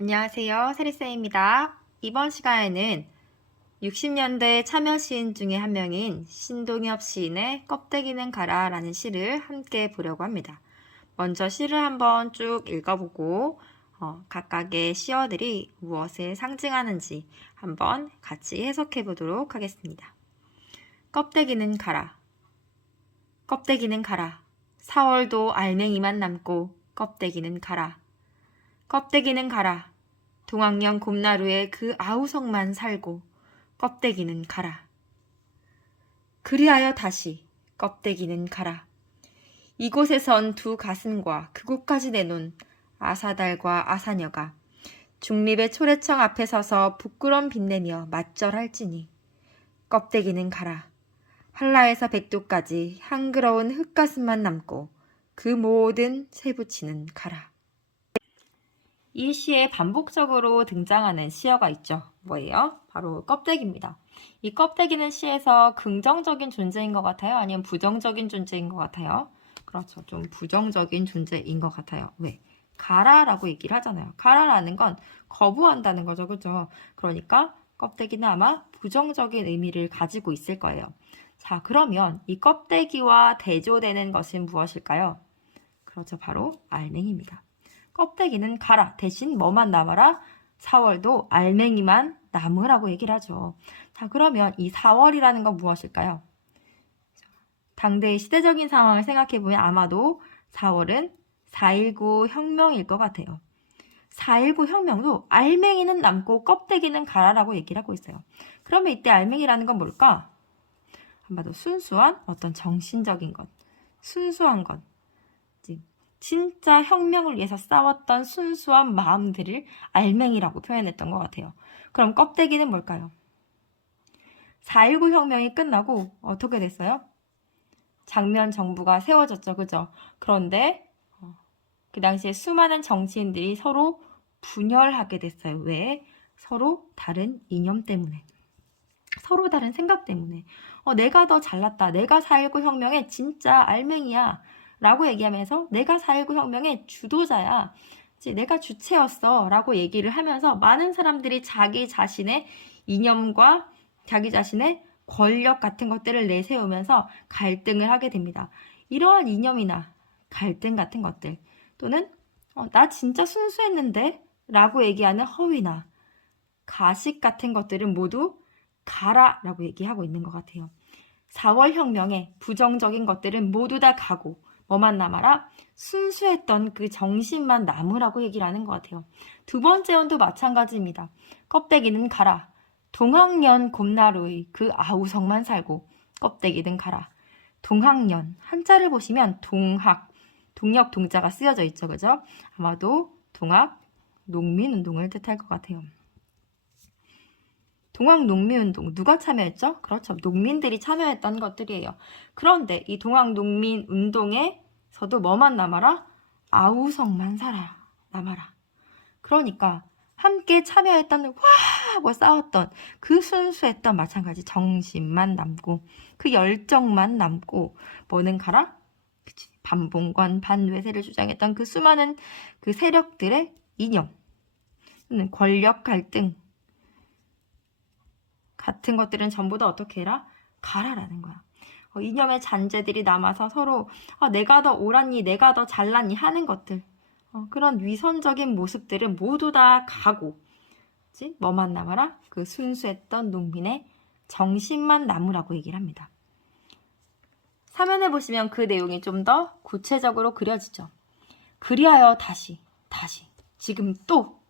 안녕하세요. 세리쌤입니다. 이번 시간에는 60년대 참여 시인 중에 한 명인 신동엽 시인의 껍데기는 가라 라는 시를 함께 보려고 합니다. 먼저 시를 한번 쭉 읽어보고 각각의 시어들이 무엇을 상징하는지 한번 같이 해석해 보도록 하겠습니다. 껍데기는 가라. 껍데기는 가라. 4월도 알맹이만 남고 껍데기는 가라. 껍데기는 가라. 동학년 곰나루에 그 아우성만 살고 껍데기는 가라. 그리하여 다시 껍데기는 가라. 이곳에선 두 가슴과 그곳까지 내놓은 아사달과 아사녀가 중립의 초래청 앞에 서서 부끄럼 빛내며 맞절할지니 껍데기는 가라. 한라에서 백두까지 한그러운 흙가슴만 남고 그 모든 쇠붙이는 가라. 이 시에 반복적으로 등장하는 시어가 있죠. 뭐예요? 바로 껍데기입니다. 이 껍데기는 시에서 긍정적인 존재인 것 같아요? 아니면 부정적인 존재인 것 같아요? 그렇죠. 좀 부정적인 존재인 것 같아요. 왜? 가라라고 얘기를 하잖아요. 가라라는 건 거부한다는 거죠. 그죠? 그러니까 껍데기는 아마 부정적인 의미를 가지고 있을 거예요. 자, 그러면 이 껍데기와 대조되는 것은 무엇일까요? 그렇죠. 바로 알맹이입니다. 껍데기는 가라. 대신 뭐만 남아라? 4월도 알맹이만 남으라고 얘기를 하죠. 자, 그러면 이 4월이라는 건 무엇일까요? 당대의 시대적인 상황을 생각해보면 아마도 4월은 4.19 혁명일 것 같아요. 4.19 혁명도 알맹이는 남고 껍데기는 가라라고 얘기를 하고 있어요. 그러면 이때 알맹이라는 건 뭘까? 한마디로 순수한 어떤 정신적인 것, 순수한 것, 진짜 혁명을 위해서 싸웠던 순수한 마음들을 알맹이라고 표현했던 것 같아요. 그럼 껍데기는 뭘까요? 4.19 혁명이 끝나고 어떻게 됐어요? 장면 정부가 세워졌죠. 그죠? 그런데 그 당시에 수많은 정치인들이 서로 분열하게 됐어요. 왜? 서로 다른 이념 때문에. 서로 다른 생각 때문에. 내가 더 잘났다. 내가 4.19 혁명의 진짜 알맹이야. 라고 얘기하면서 내가 4.19 혁명의 주도자야. 내가 주체였어. 라고 얘기를 하면서 많은 사람들이 자기 자신의 이념과 자기 자신의 권력 같은 것들을 내세우면서 갈등을 하게 됩니다. 이러한 이념이나 갈등 같은 것들 또는 나 진짜 순수했는데 라고 얘기하는 허위나 가식 같은 것들은 모두 가라 라고 얘기하고 있는 것 같아요. 4월 혁명의 부정적인 것들은 모두 다 가고 뭐만 남아라? 순수했던 그 정신만 남으라고 얘기를 하는 것 같아요. 두 번째 원도 마찬가지입니다. 껍데기는 가라. 동학년 곰나루의 그 아우성만 살고 껍데기는 가라. 동학년 한자를 보시면 동학, 동력 동자가 쓰여져 있죠. 그죠? 아마도 동학 농민운동을 뜻할 것 같아요. 동학농민운동 누가 참여했죠? 그렇죠. 농민들이 참여했던 것들이에요. 그런데 이 동학농민운동에서도 뭐만 남아라? 아우성만 남아라. 그러니까 함께 참여했던 와 하고 싸웠던 그 순수했던 마찬가지 정신만 남고 그 열정만 남고 뭐는 가라? 그치. 반봉관 반외세를 주장했던 그 수많은 그 세력들의 이념, 권력 갈등 같은 것들은 전부 다 어떻게 해라? 가라라는 거야. 이념의 잔재들이 남아서 서로 내가 더 옳았니, 내가 더 잘났니 하는 것들. 그런 위선적인 모습들은 모두 다 가고 뭐만 남아라? 그 순수했던 농민의 정신만 남으라고 얘기를 합니다. 사면에 보시면 그 내용이 좀 더 구체적으로 그려지죠. 그리하여 다시 지금 또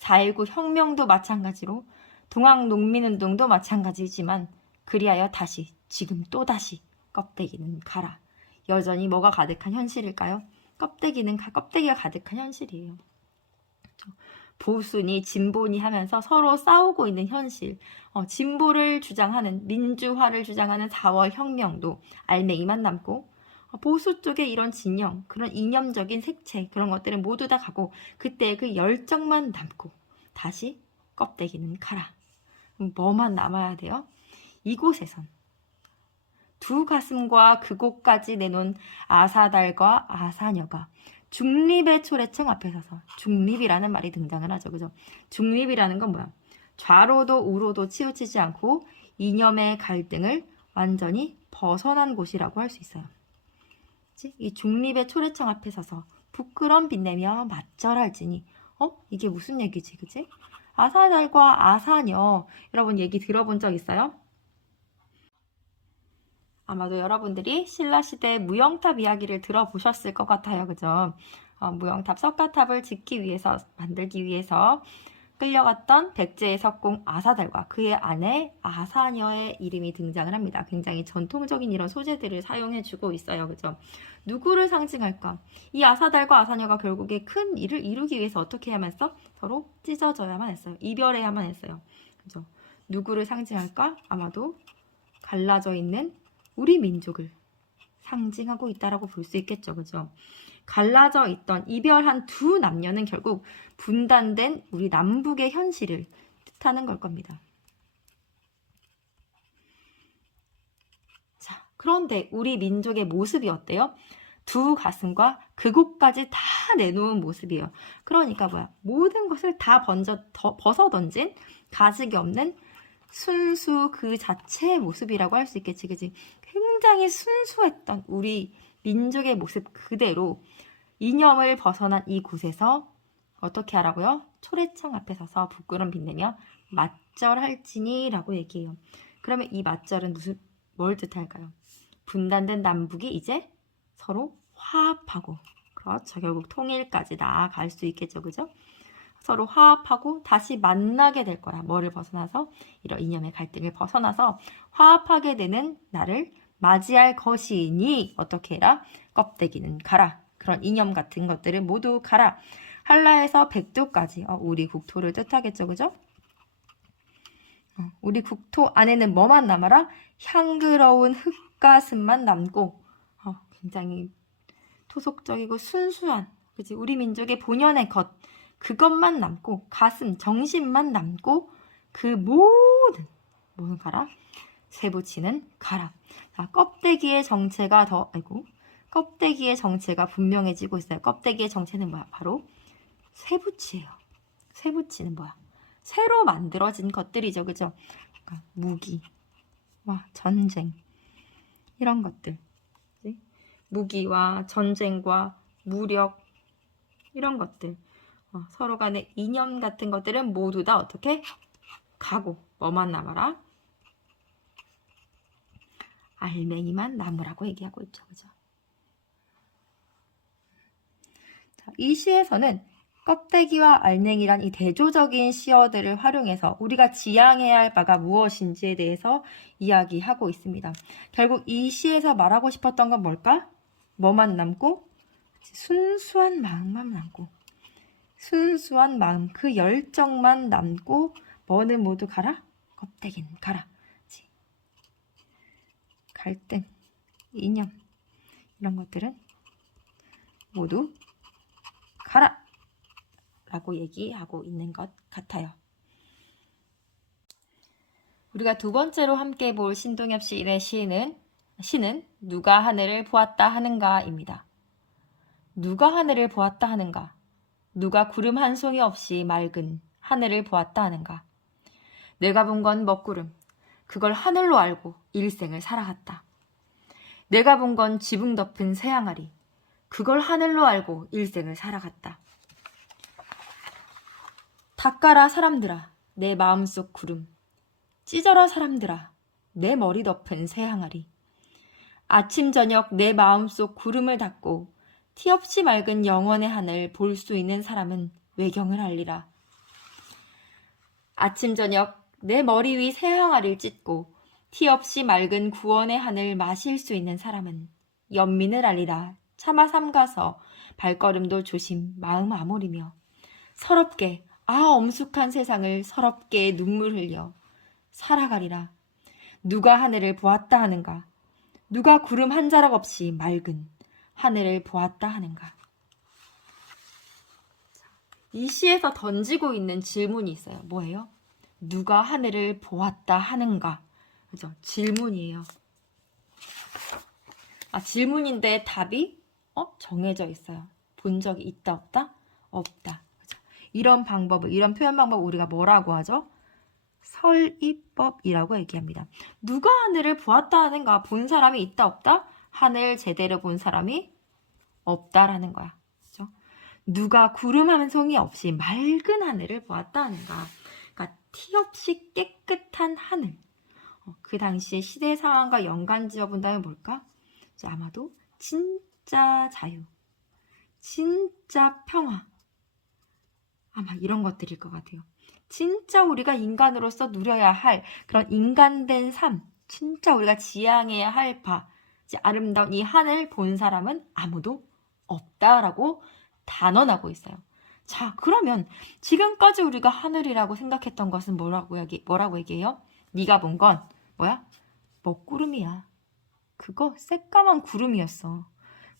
4.19 혁명도 마찬가지로 동학농민운동도 마찬가지지만 그리하여 다시 지금 또다시 껍데기는 가라. 여전히 뭐가 가득한 현실일까요? 껍데기가 가득한 현실이에요. 보수니 진보니 하면서 서로 싸우고 있는 현실. 진보를 주장하는 민주화를 주장하는 4월 혁명도 알맹이만 남고 보수 쪽에 이런 진영, 그런 이념적인 색채 그런 것들은 모두 다 가고 그때 그 열정만 남고 다시 껍데기는 가라. 뭐만 남아야 돼요? 이곳에선 두 가슴과 그곳까지 내놓은 아사달과 아사녀가 중립의 초래청 앞에 서서 중립이라는 말이 등장을 하죠. 그죠? 중립이라는 건 뭐야? 좌로도 우로도 치우치지 않고 이념의 갈등을 완전히 벗어난 곳이라고 할 수 있어요. 그치? 이 중립의 초래청 앞에 서서 부끄럼 빛내며 맞절할지니 이게 무슨 얘기지? 그치? 아사달과 아사녀 여러분 얘기 들어본 적 있어요? 아마도 여러분들이 신라시대 무영탑 이야기를 들어보셨을 것 같아요. 그죠? 무영탑 석가탑을 만들기 위해서 끌려갔던 백제의 석공 아사달과 그의 아내 아사녀의 이름이 등장을 합니다. 굉장히 전통적인 이런 소재들을 사용해주고 있어요. 그죠? 누구를 상징할까? 이 아사달과 아사녀가 결국에 큰 일을 이루기 위해서 어떻게 해야만 했어? 서로 찢어져야만 했어요. 이별해야만 했어요. 그죠? 누구를 상징할까? 아마도 갈라져 있는 우리 민족을 상징하고 있다라고 볼 수 있겠죠. 그죠? 갈라져 있던 이별한 두 남녀는 결국 분단된 우리 남북의 현실을 뜻하는 걸 겁니다. 자, 그런데 우리 민족의 모습이 어때요? 두 가슴과 그곳까지 다 내놓은 모습이에요. 그러니까 뭐야? 모든 것을 다 벗어던진 가식이 없는 순수 그 자체의 모습이라고 할 수 있겠지. 그지? 굉장히 순수했던 우리 민족의 모습 그대로 이념을 벗어난 이곳에서 어떻게 하라고요? 초래청 앞에 서서 부끄럼 빛내며 맞절할지니 라고 얘기해요. 그러면 이 맞절은 뭘 뜻할까요? 분단된 남북이 이제 서로 화합하고, 그렇죠. 결국 통일까지 나아갈 수 있겠죠. 그죠? 서로 화합하고 다시 만나게 될 거야. 뭐를 벗어나서? 이런 이념의 갈등을 벗어나서 화합하게 되는 나를 맞이할 것이니 어떻게 해라? 껍데기는 가라. 그런 이념 같은 것들을 모두 가라. 한라에서 백두까지 우리 국토를 뜻하겠죠. 그죠? 우리 국토 안에는 뭐만 남아라? 향그러운 흙가슴만 남고 굉장히 토속적이고 순수한 그치? 우리 민족의 본연의 것 그것만 남고 가슴, 정신만 남고 그 모든 가라? 쇠붙이는 가라. 자, 껍데기의 정체가 껍데기의 정체가 분명해지고 있어요. 껍데기의 정체는 뭐야? 바로 쇠붙이에요. 쇠붙이는 뭐야? 새로 만들어진 것들이죠. 그죠? 그러니까 무기와 전쟁 이런 것들. 그치? 무기와 전쟁과 무력 이런 것들. 서로 간의 이념 같은 것들은 모두 다 어떻게? 가고 뭐만 남아라? 알맹이만 남으라고 얘기하고 있죠. 그죠? 자, 이 시에서는 껍데기와 알맹이란 이 대조적인 시어들을 활용해서 우리가 지향해야 할 바가 무엇인지에 대해서 이야기하고 있습니다. 결국 이 시에서 말하고 싶었던 건 뭘까? 뭐만 남고? 순수한 마음만 남고 순수한 마음, 그 열정만 남고 뭐는 모두 가라? 껍데기는 가라. 갈등, 이념 이런 것들은 모두 가라! 라고 얘기하고 있는 것 같아요. 우리가 두 번째로 함께 볼 신동엽 시인의 시는 누가 하늘을 보았다 하는가입니다. 누가 하늘을 보았다 하는가? 누가 구름 한 송이 없이 맑은 하늘을 보았다 하는가? 내가 본 건 먹구름. 그걸 하늘로 알고 일생을 살아갔다. 내가 본 건 지붕 덮은 새항아리. 그걸 하늘로 알고 일생을 살아갔다. 닦아라 사람들아 내 마음속 구름. 찢어라 사람들아 내 머리 덮은 새항아리. 아침 저녁 내 마음속 구름을 닦고 티 없이 맑은 영원의 하늘 볼 수 있는 사람은 외경을 알리라. 아침 저녁 내 머리 위 새항아리를 찢고 티 없이 맑은 구원의 하늘 마실 수 있는 사람은 연민을 알리라. 차마 삼가서 발걸음도 조심 마음 아무리며 서럽게 엄숙한 세상을 서럽게 눈물 흘려 살아가리라. 누가 하늘을 보았다 하는가? 누가 구름 한 자락 없이 맑은 하늘을 보았다 하는가? 이 시에서 던지고 있는 질문이 있어요. 뭐예요? 누가 하늘을 보았다 하는가? 그죠? 질문이에요. 질문인데 답이 정해져 있어요. 본 적이 있다 없다? 없다. 그죠? 이런 방법을 이런 표현 방법을 우리가 뭐라고 하죠? 설이법이라고 얘기합니다. 누가 하늘을 보았다 하는가? 본 사람이 있다 없다? 하늘 제대로 본 사람이 없다라는 거야. 그죠? 누가 구름 한 송이 없이 맑은 하늘을 보았다 하는가? 그러니까 티 없이 깨끗한 하늘. 그 당시의 시대 상황과 연관 지어본다면 뭘까? 아마도 진짜 자유, 진짜 평화, 아마 이런 것들일 것 같아요. 진짜 우리가 인간으로서 누려야 할 그런 인간된 삶, 진짜 우리가 지향해야 할 바, 아름다운 이 하늘 본 사람은 아무도 없다라고 단언하고 있어요. 자, 그러면 지금까지 우리가 하늘이라고 생각했던 것은 뭐라고 얘기해요? 네가 본 건 뭐야? 먹구름이야. 그거 새까만 구름이었어.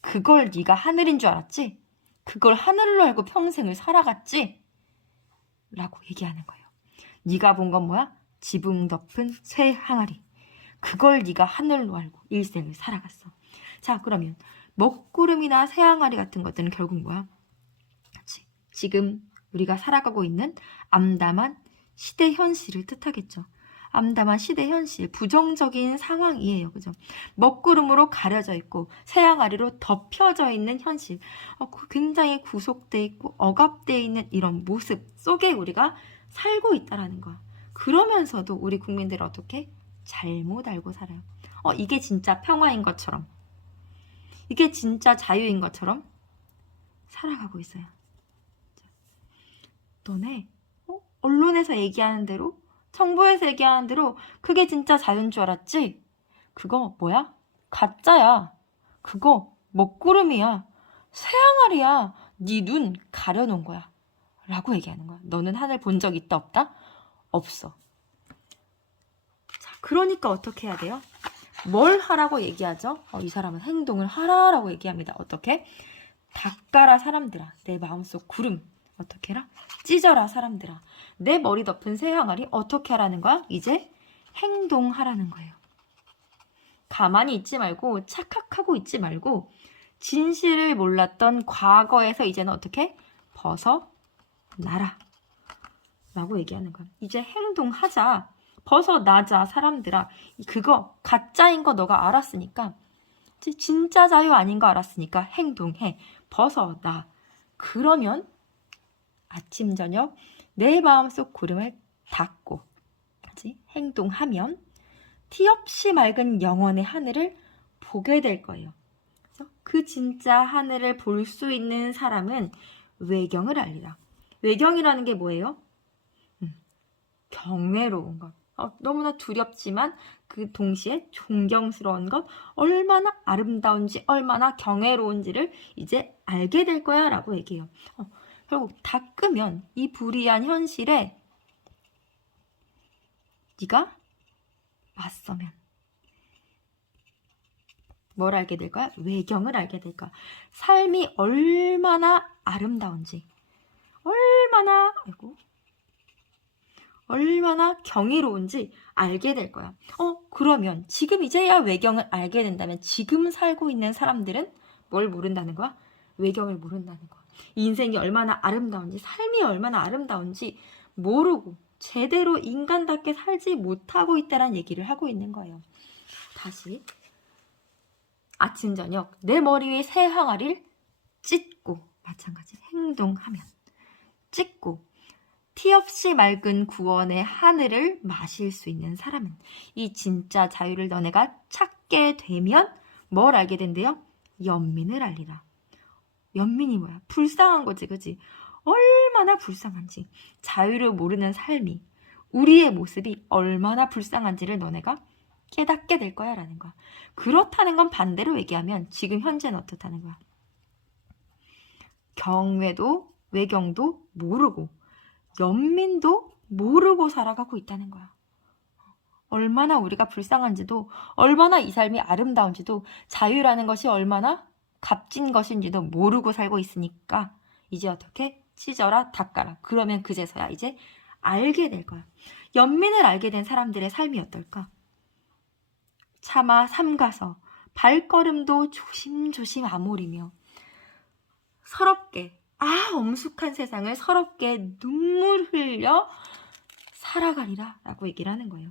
그걸 네가 하늘인 줄 알았지? 그걸 하늘로 알고 평생을 살아갔지? 라고 얘기하는 거예요. 네가 본 건 뭐야? 지붕 덮은 쇠 항아리. 그걸 네가 하늘로 알고 일생을 살아갔어. 자, 그러면 먹구름이나 새 항아리 같은 것들은 결국 뭐야? 그치? 지금 우리가 살아가고 있는 암담한 시대 현실을 뜻하겠죠. 암담한 시대 현실, 부정적인 상황이에요. 그죠? 먹구름으로 가려져 있고 새항아리로 덮여져 있는 현실. 굉장히 구속돼 있고 억압돼 있는 이런 모습 속에 우리가 살고 있다라는 거야. 그러면서도 우리 국민들은 어떻게? 잘못 알고 살아요. 이게 진짜 평화인 것처럼, 이게 진짜 자유인 것처럼 살아가고 있어요. 너네 언론에서 얘기하는 대로, 정부에서 얘기하는 대로 그게 진짜 자유인 줄 알았지? 그거 뭐야? 가짜야. 그거 먹구름이야. 새항아리야. 네 눈 가려놓은 거야. 라고 얘기하는 거야. 너는 하늘 본 적 있다 없다? 없어. 자, 그러니까 어떻게 해야 돼요? 뭘 하라고 얘기하죠? 이 사람은 행동을 하라라고 얘기합니다. 어떻게? 닦아라 사람들아. 내 마음속 구름. 어떻게 해라? 찢어라 사람들아. 내 머리 덮은 새 항아리 어떻게 하라는 거야? 이제 행동하라는 거예요. 가만히 있지 말고 착각하고 있지 말고 진실을 몰랐던 과거에서 이제는 어떻게? 벗어나라 라고 얘기하는 거야. 이제 행동하자. 벗어나자 사람들아. 그거 가짜인 거 너가 알았으니까, 진짜 자유 아닌 거 알았으니까 행동해. 벗어나. 그러면 아침 저녁 내 마음속 구름을 닫고 행동하면 티 없이 맑은 영원의 하늘을 보게 될 거예요. 그래서 그 진짜 하늘을 볼 수 있는 사람은 외경을 알리라. 외경이라는 게 뭐예요? 경외로운 것. 너무나 두렵지만 그 동시에 존경스러운 것, 얼마나 아름다운지, 얼마나 경외로운지를 이제 알게 될 거야 라고 얘기해요. 결국 닦으면 이 불이한 현실에 네가 맞서면 뭘 알게 될 거야? 외경을 알게 될 거야. 삶이 얼마나 아름다운지, 얼마나 경이로운지 알게 될 거야. 그러면 지금 이제야 외경을 알게 된다면 지금 살고 있는 사람들은 뭘 모른다는 거야? 외경을 모른다는 거야. 인생이 얼마나 아름다운지, 삶이 얼마나 아름다운지 모르고 제대로 인간답게 살지 못하고 있다는 얘기를 하고 있는 거예요. 다시 아침 저녁 내 머리 위에 새 항아리를 찢고, 마찬가지 행동하면 찢고 티 없이 맑은 구원의 하늘을 마실 수 있는 사람은, 이 진짜 자유를 너네가 찾게 되면 뭘 알게 된대요? 연민을 알리라. 연민이 뭐야? 불쌍한 거지, 그치? 얼마나 불쌍한지, 자유를 모르는 삶이, 우리의 모습이 얼마나 불쌍한지를 너네가 깨닫게 될 거야 라는 거야. 그렇다는 건 반대로 얘기하면 지금 현재는 어떻다는 거야? 경외도 외경도 모르고 연민도 모르고 살아가고 있다는 거야. 얼마나 우리가 불쌍한지도, 얼마나 이 삶이 아름다운지도, 자유라는 것이 얼마나 값진 것인지도 모르고 살고 있으니까 이제 어떻게? 찢어라 닦아라. 그러면 그제서야 이제 알게 될 거야. 연민을 알게 된 사람들의 삶이 어떨까? 차마 삼가서 발걸음도 조심조심 아무리며 서럽게, 엄숙한 세상을 서럽게 눈물 흘려 살아가리라 라고 얘기를 하는 거예요.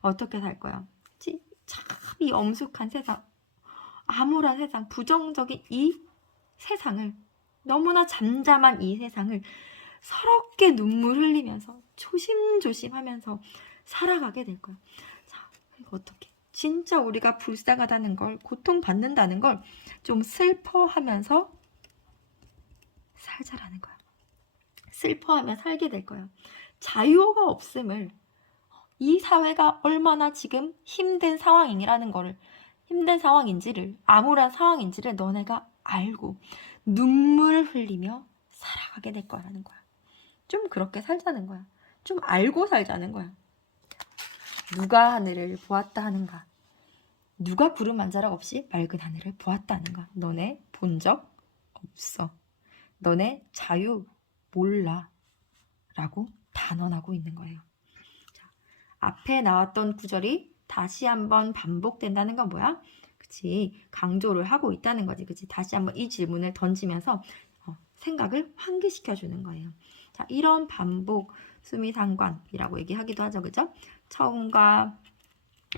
어떻게 살 거야? 참 이 엄숙한 세상, 암울한 세상, 부정적인 이 세상을, 너무나 잠잠한 이 세상을 서럽게 눈물 흘리면서 조심조심 하면서 살아가게 될 거야. 자, 그리고 어떻게? 진짜 우리가 불쌍하다는 걸, 고통받는다는 걸 좀 슬퍼하면서 살자라는 거야. 슬퍼하며 살게 될 거야. 자유가 없음을, 이 사회가 얼마나 지금 힘든 상황인지를, 암울한 상황인지를 너네가 알고 눈물 흘리며 살아가게 될 거라는 거야. 좀 그렇게 살자는 거야. 좀 알고 살자는 거야. 누가 하늘을 보았다 하는가? 누가 구름 한 자락 없이 맑은 하늘을 보았다 하는가? 너네 본 적 없어. 너네 자유 몰라. 라고 단언하고 있는 거예요. 자, 앞에 나왔던 구절이 다시 한번 반복된다는 건 뭐야? 그치, 강조를 하고 있다는 거지. 그치, 다시 한번 이 질문을 던지면서 생각을 환기시켜 주는 거예요. 자, 이런 반복 수미상관이라고 얘기하기도 하죠. 그죠? 처음과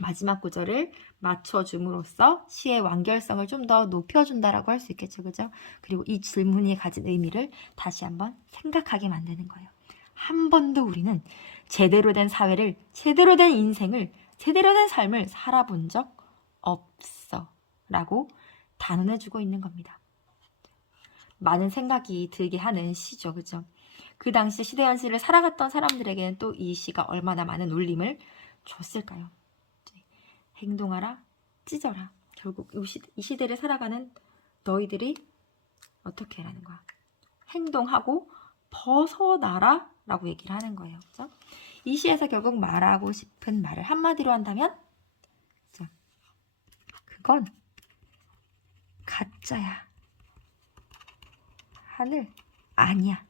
마지막 구절을 맞춰줌으로써 시의 완결성을 좀 더 높여준다라고 할 수 있겠죠. 그죠? 그리고 이 질문이 가진 의미를 다시 한번 생각하게 만드는 거예요. 한 번도 우리는 제대로 된 사회를, 제대로 된 인생을, 제대로 된 삶을 살아본 적 없어 라고 단언해주고 있는 겁니다. 많은 생각이 들게 하는 시죠. 그죠? 그 당시 시대 현실을 살아갔던 사람들에게는 또 이 시가 얼마나 많은 울림을 줬을까요? 행동하라, 찢어라. 결국 이 시대를 살아가는 너희들이 어떻게 하라는 거야? 행동하고 벗어나라 라고 얘기를 하는 거예요. 그죠? 이 시에서 결국 말하고 싶은 말을 한마디로 한다면, 그죠? 그건 가짜야. 하늘 아니야.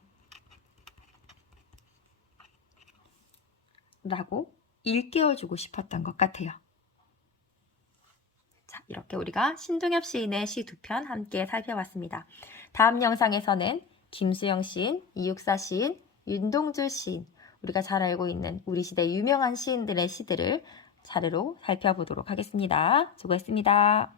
라고 일깨워주고 싶었던 것 같아요. 자, 이렇게 우리가 신동엽 시인의 시 두 편 함께 살펴봤습니다. 다음 영상에서는 김수영 시인, 이육사 시인, 윤동주 시인, 우리가 잘 알고 있는 우리 시대 유명한 시인들의 시들을 차례로 살펴보도록 하겠습니다. 수고했습니다.